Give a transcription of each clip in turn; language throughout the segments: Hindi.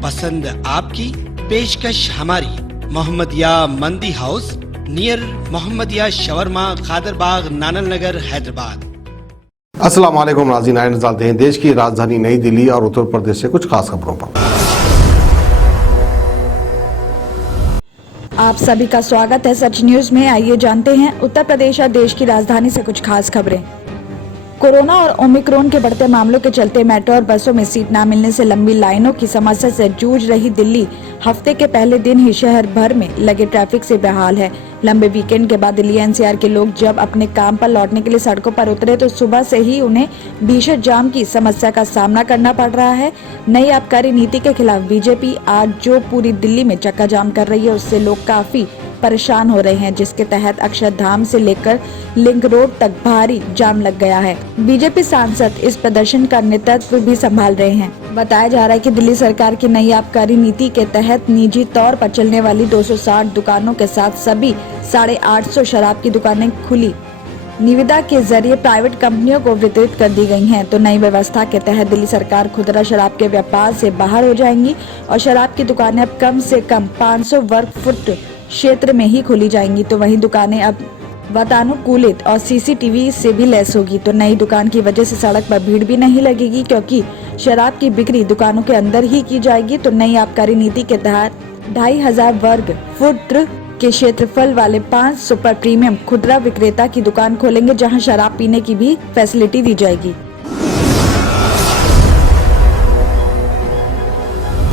पसंद आपकी, पेशकश हमारी। मोहम्मदिया मंदी house near Mohammadia shawarma, Khadarbagh, नानल नगर, हैदराबाद। अस्सलाम वालेकुम नाज़रीन, आइए नज़र डालते हैं देश की राजधानी नई दिल्ली और उत्तर प्रदेश से कुछ खास खबरों पर। आप सभी का स्वागत है सच न्यूज में। आइए जानते हैं उत्तर प्रदेश और देश की राजधानी से कुछ खास खबरें। कोरोना और ओमिक्रॉन के बढ़ते मामलों के चलते मेट्रो और बसों में सीट न मिलने से लंबी लाइनों की समस्या से जूझ रही दिल्ली हफ्ते के पहले दिन ही शहर भर में लगे ट्रैफिक से बेहाल है। लंबे वीकेंड के बाद दिल्ली एनसीआर के लोग जब अपने काम पर लौटने के लिए सड़कों पर उतरे तो सुबह से ही उन्हें भीषण जाम की समस्या का सामना करना पड़ रहा है। नई आबकारी नीति के खिलाफ बीजेपी आज जो पूरी दिल्ली में चक्का जाम कर रही है उससे लोग काफी परेशान हो रहे हैं, जिसके तहत अक्षरधाम से लेकर लिंक रोड तक भारी जाम लग गया है। बीजेपी सांसद इस प्रदर्शन का नेतृत्व भी संभाल रहे हैं। बताया जा रहा है कि दिल्ली सरकार की नई आबकारी नीति के तहत निजी तौर पर चलने वाली 260 दुकानों के साथ सभी 850 शराब की दुकानें खुली निविदा के जरिए प्राइवेट कंपनियों को वितरित कर दी गई हैं। तो नई व्यवस्था के तहत दिल्ली सरकार खुदरा शराब के व्यापार से बाहर हो जाएंगी और शराब की दुकानें अब कम से कम 500 वर्ग फुट क्षेत्र में ही खुली जाएंगी। तो वहीं दुकानें अब वातानुकूलित और सीसीटीवी से भी लैस होगी। तो नई दुकान की वजह से सड़क पर भीड़ भी नहीं लगेगी, क्योंकि शराब की बिक्री दुकानों के अंदर ही की जाएगी। तो नई आबकारी नीति के तहत 2500 वर्ग फुट के क्षेत्रफल वाले 5 सुपर प्रीमियम खुदरा विक्रेता की दुकान खोलेंगे, जहां शराब पीने की भी फैसिलिटी दी जाएगी।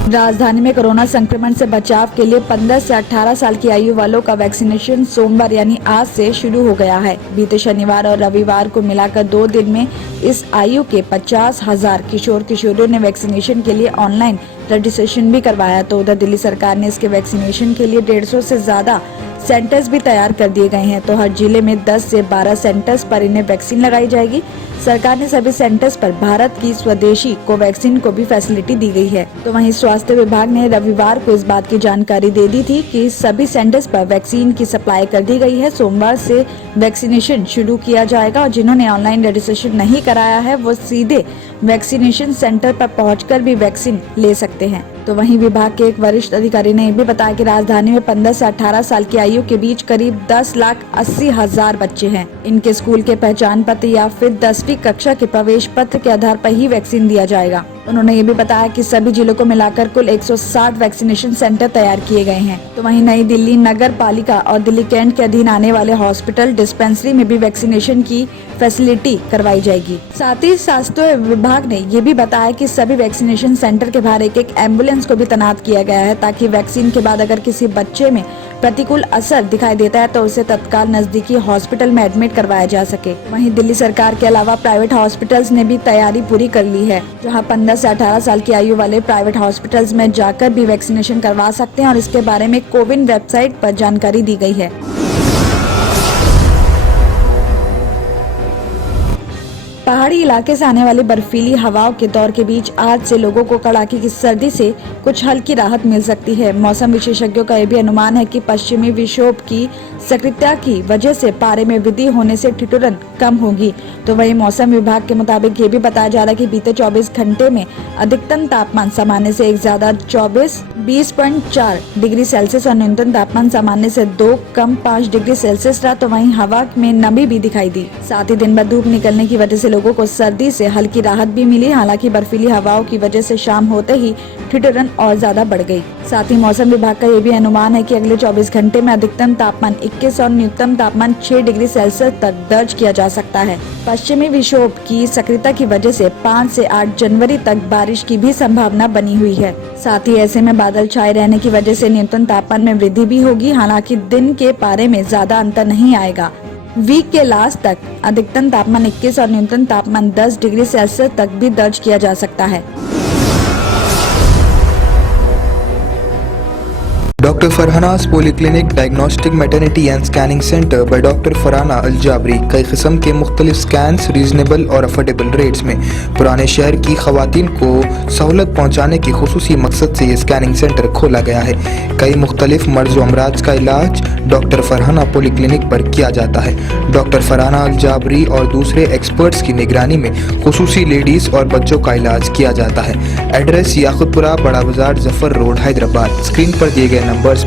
राजधानी में कोरोना संक्रमण से बचाव के लिए 15 से 18 साल की आयु वालों का वैक्सीनेशन सोमवार यानी आज से शुरू हो गया है। बीते शनिवार और रविवार को मिलाकर 2 दिन में इस आयु के 50,000 किशोर किशोरियों ने वैक्सीनेशन के लिए ऑनलाइन रजिस्ट्रेशन भी करवाया। तो उधर दिल्ली सरकार ने इसके वैक्सीनेशन के लिए 150 से ज्यादा सेंटर्स भी तैयार कर दिए गए हैं। तो हर जिले में 10 से 12 सेंटर्स पर इन्हें वैक्सीन लगाई जाएगी। सरकार ने सभी सेंटर्स पर भारत की स्वदेशी कोवैक्सीन को भी फैसिलिटी दी गई है। तो वहीं स्वास्थ्य विभाग ने रविवार को इस बात की जानकारी दे दी थी कि सभी सेंटर्स पर वैक्सीन की सप्लाई कर दी गई है। सोमवार से वैक्सीनेशन शुरू किया जाएगा और जिन्होंने ऑनलाइन रजिस्ट्रेशन नहीं कराया है वो सीधे वैक्सीनेशन सेंटर पर पहुंचकर भी वैक्सीन ले सकते हैं। तो वहीं विभाग के एक वरिष्ठ अधिकारी ने भी बताया कि राजधानी में 15 से 18 साल की आयु के बीच करीब 10,80,000 बच्चे हैं। इनके स्कूल के पहचान पत्र या फिर 10वीं कक्षा के प्रवेश पत्र के आधार पर ही वैक्सीन दिया जाएगा। उन्होंने ये भी बताया कि सभी जिलों को मिलाकर कुल 160 वैक्सीनेशन सेंटर तैयार किए गए हैं। तो वहीं नई दिल्ली नगर पालिका और दिल्ली कैंट के अधीन आने वाले हॉस्पिटल डिस्पेंसरी में भी वैक्सीनेशन की फैसिलिटी करवाई जाएगी। साथ ही स्वास्थ्य विभाग ने ये भी बताया कि सभी वैक्सीनेशन सेंटर के बाहर एक एम्बुलेंस को भी तैनात किया गया है, ताकि वैक्सीन के बाद अगर किसी बच्चे में प्रतिकूल असर दिखाई देता है तो उसे तत्काल नजदीकी हॉस्पिटल में एडमिट करवाया जा सके। वहीं दिल्ली सरकार के अलावा प्राइवेट हॉस्पिटल्स ने भी तैयारी पूरी कर ली है, जहां 15 से 18 साल की आयु वाले प्राइवेट हॉस्पिटल्स में जाकर भी वैक्सीनेशन करवा सकते हैं और इसके बारे में कोविन वेबसाइट पर जानकारी दी गई है। पहाड़ी इलाके से आने वाली बर्फीली हवाओं के दौर के बीच आज से लोगों को कड़ाके की सर्दी से कुछ हल्की राहत मिल सकती है। मौसम विशेषज्ञों का यह भी अनुमान है कि पश्चिमी विक्षोभ की सक्रियता की वजह से पारे में वृद्धि होने से ठिठुरन कम होगी। तो वहीं मौसम विभाग के मुताबिक ये भी बताया जा रहा है कि बीते 24 घंटे में अधिकतम तापमान सामान्य से एक ज्यादा 20.4 डिग्री सेल्सियस और न्यूनतम तापमान सामान्य से 2 कम 5 डिग्री सेल्सियस रहा। तो वहीं हवा में नमी भी दिखाई दी। साथ ही दिन भर धूप निकलने की वजह से लोगों को सर्दी से हल्की राहत भी मिली। हालांकि बर्फीली हवाओं की वजह से शाम होते ही ठिठुरन और ज्यादा बढ़ गई। साथ ही मौसम विभाग का ये भी अनुमान है कि अगले 24 घंटे में अधिकतम तापमान 21 और न्यूनतम तापमान 6 डिग्री सेल्सियस तक दर्ज किया जा सकता है। पश्चिमी विक्षोभ की सक्रियता की वजह से 5 से 8 जनवरी तक बारिश की भी संभावना बनी हुई है। साथ ही ऐसे में बादल छाए रहने की वजह से न्यूनतम तापमान में वृद्धि भी होगी। हालांकि दिन के पारे में ज्यादा अंतर नहीं आएगा। वीक के लास्ट तक अधिकतम तापमान 21 और न्यूनतम तापमान 10 डिग्री सेल्सियस तक भी दर्ज किया जा सकता है। Dr. Farhana's Polyclinic Diagnostic Maternity and Scanning Center by Dr. Farhana Al Jabri कई किस्म के मुख्तलिफ स्कैन्स रीजनेबल और अफोर्डेबल रेट्स में पुराने शहर की खवातीन को सहूलत पहुँचाने के खुसूसी मकसद से ये स्कैनिंग सेंटर खोला गया है। कई मुख्तलिफ मर्ज व अमराज का इलाज डॉक्टर फरहाना पॉलीक्लिनिक पर किया जाता है। डॉक्टर फरहाना अल जाबरी और दूसरे एक्सपर्ट्स की निगरानी में खुसूसी लेडीज़ और बच्चों का इलाज किया जाता है। एड्रेस याकुतपुरा, बड़ा बाजार, जफर रोड, हैदराबाद। स्क्रीन पर दिए गए नंबर्स